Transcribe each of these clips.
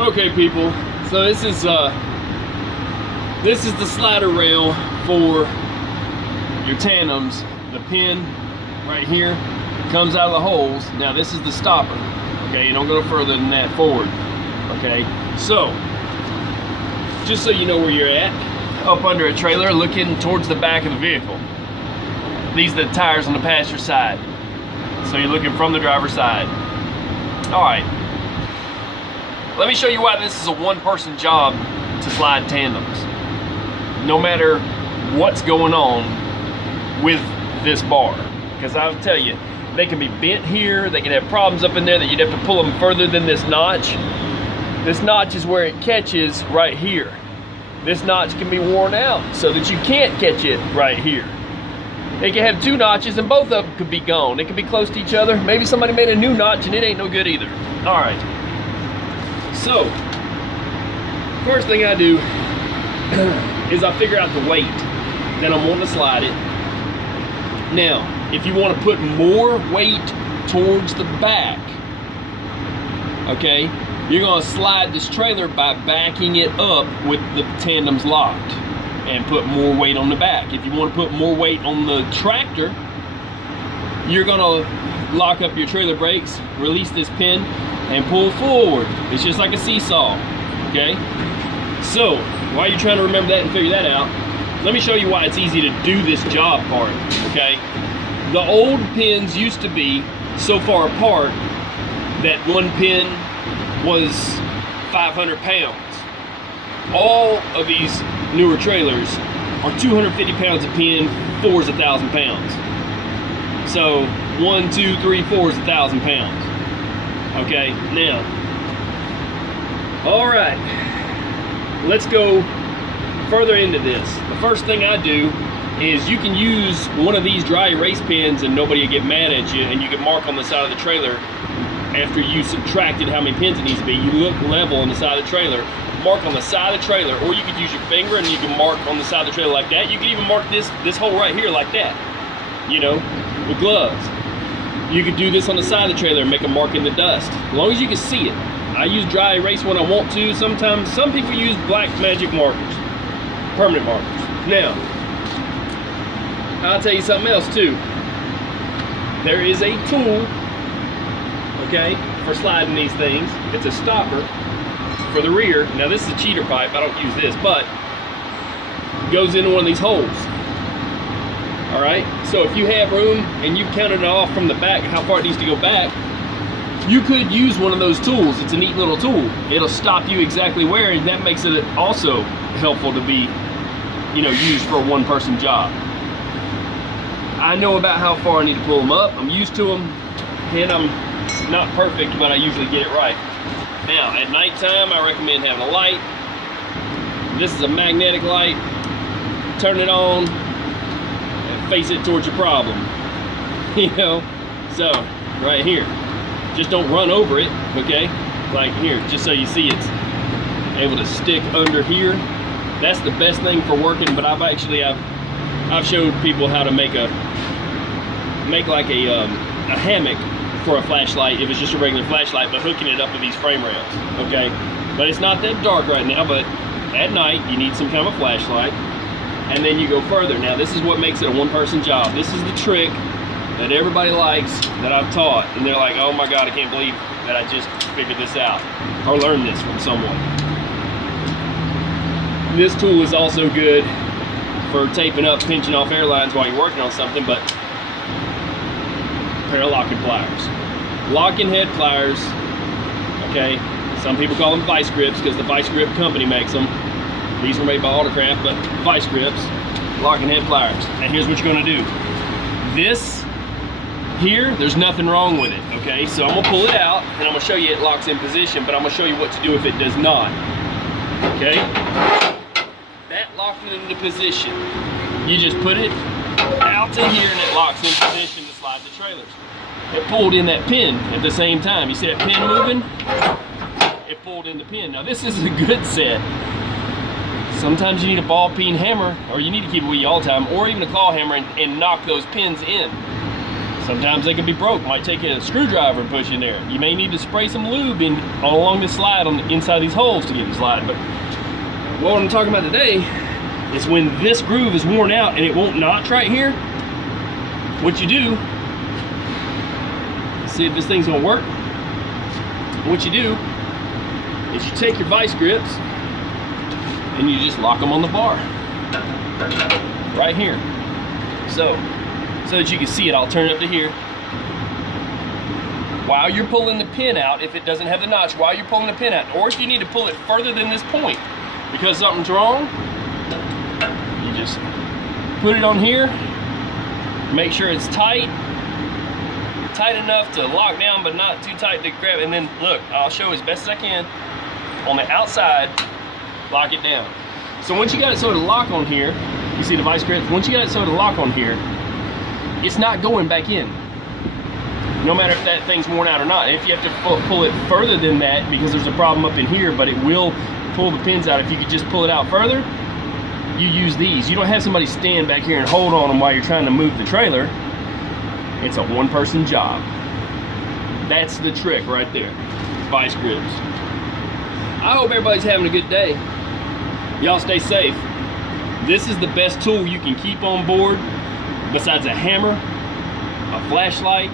Okay, people. So this is the slider rail for your tandems. The pin right here comes out of the holes. Now this is the stopper. Okay, you don't go further than that forward. Okay, so just so you know where you're at, up under a trailer, looking towards the back of the vehicle. These are the tires on the passenger side. So you're looking from the driver's side. All right. Let me show you why this is a one-person job to slide tandems. No matter what's going on with this bar. Because I'll tell you, they can be bent here, they can have problems up in there that you'd have to pull them further than this notch. This notch is where it catches right here. This notch can be worn out so that you can't catch it right here. It can have two notches and both of them could be gone. It could be close to each other. Maybe somebody made a new notch and it ain't no good either. All right. So, first thing I do is I figure out the weight that I'm wanting to slide it. Now, if you want to put more weight towards the back, okay, you're going to slide this trailer by backing it up with the tandems locked and put more weight on the back. If you want to put more weight on the tractor, you're going to lock up your trailer brakes, release this pin, and pull forward. It's just like a seesaw, okay? So, while you're trying to remember that and figure that out, let me show you why it's easy to do this job part, okay? The old pins used to be so far apart that one pin was 500 pounds. All of these newer trailers are 250 pounds a pin, 4 is 1,000 pounds. So, 1, 2, 3, 4 is 1,000 pounds. Okay, now, all right, let's go further into this. The first thing I do is you can use one of these dry erase pins and nobody will get mad at you, and you can mark on the side of the trailer after you subtracted how many pins it needs to be. You look level on the side of the trailer, mark on the side of the trailer, or you could use your finger and you can mark on the side of the trailer like that. You can even mark this hole right here like that, you know, with gloves. You could do this on the side of the trailer and make a mark in the dust, as long as you can see it. I use dry erase when I want to. Sometimes some people use black magic markers, permanent markers. Now, I'll tell you something else too. There is a tool, okay, for sliding these things. It's a stopper for the rear. Now this is a cheater pipe, I don't use this, but it goes into one of these holes. All right, so if you have room and you've counted it off from the back how far it needs to go back, you could use one of those tools. It's a neat little tool. It'll stop you exactly where, and that makes it also helpful to be, you know, used for a one-person job. I know about how far I need to pull them up. I'm used to them, and I'm not perfect, but I usually get it right. Now, at nighttime, I recommend having a light. This is a magnetic light. Turn it on, face it towards your problem, you know. So right here, just don't run over it, okay? Like here, just so you see it's able to stick under here. That's the best thing for working. But I've showed people how to make like a hammock for a flashlight if it's just a regular flashlight, but hooking it up with these frame rails, okay? But it's not that dark right now, but at night you need some kind of flashlight. And then you go further. Now this is what makes it a one-person job. This is the trick that everybody likes that I've taught, and they're like, oh my God, I can't believe that I just figured this out or learned this from someone. This tool is also good for taping up, pinching off air lines while you're working on something, but a pair of locking pliers. Locking head pliers, okay? Some people call them vice grips because the Vice Grip company makes them. These were made by Autocraft, but vice grips, locking head pliers. And here's what you're gonna do. This here, there's nothing wrong with it, okay? So I'm gonna pull it out and I'm gonna show you it locks in position, but I'm gonna show you what to do if it does not, okay? That locked it into position. You just put it out to here and it locks in position to slide the trailers. It pulled in that pin at the same time. You see that pin moving? It pulled in the pin. Now this is a good set. Sometimes you need a ball peen hammer, or you need to keep it with you all the time, or even a claw hammer and knock those pins in. Sometimes they can be broke. Might take a screwdriver and push in there. You may need to spray some lube in all along this slide on the inside of these holes to get it sliding. But what I'm talking about today is when this groove is worn out and it won't notch right here, what you do, see if this thing's gonna work. What you do is you take your vice grips and you just lock them on the bar right here. So that you can see it, I'll turn it up to here. While you're pulling the pin out, if it doesn't have the notch, while you're pulling the pin out, or if you need to pull it further than this point because something's wrong, you just put it on here, make sure it's tight enough to lock down but not too tight to grab, and then look, I'll show as best as I can on the outside, lock it down. So once you got it so to lock on here, you see the vice grips, once you got it so to lock on here, it's not going back in, no matter if that thing's worn out or not. If you have to pull it further than that because there's a problem up in here, but it will pull the pins out. If you could just pull it out further, you use these. You don't have somebody stand back here and hold on them while you're trying to move the trailer. It's a one-person job. That's the trick right there, vice grips. I hope everybody's having a good day. Y'all stay safe. This is the best tool you can keep on board besides a hammer, a flashlight,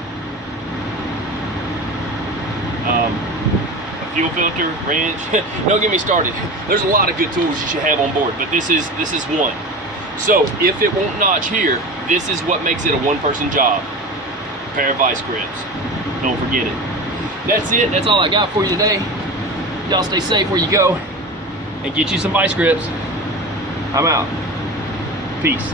a fuel filter, wrench. Don't get me started. There's a lot of good tools you should have on board, but this is one. So if it won't notch here, this is what makes it a one-person job. A pair of vice grips. Don't forget it. That's it. That's all I got for you today. Y'all stay safe where you go and get you some vice grips. I'm out. Peace.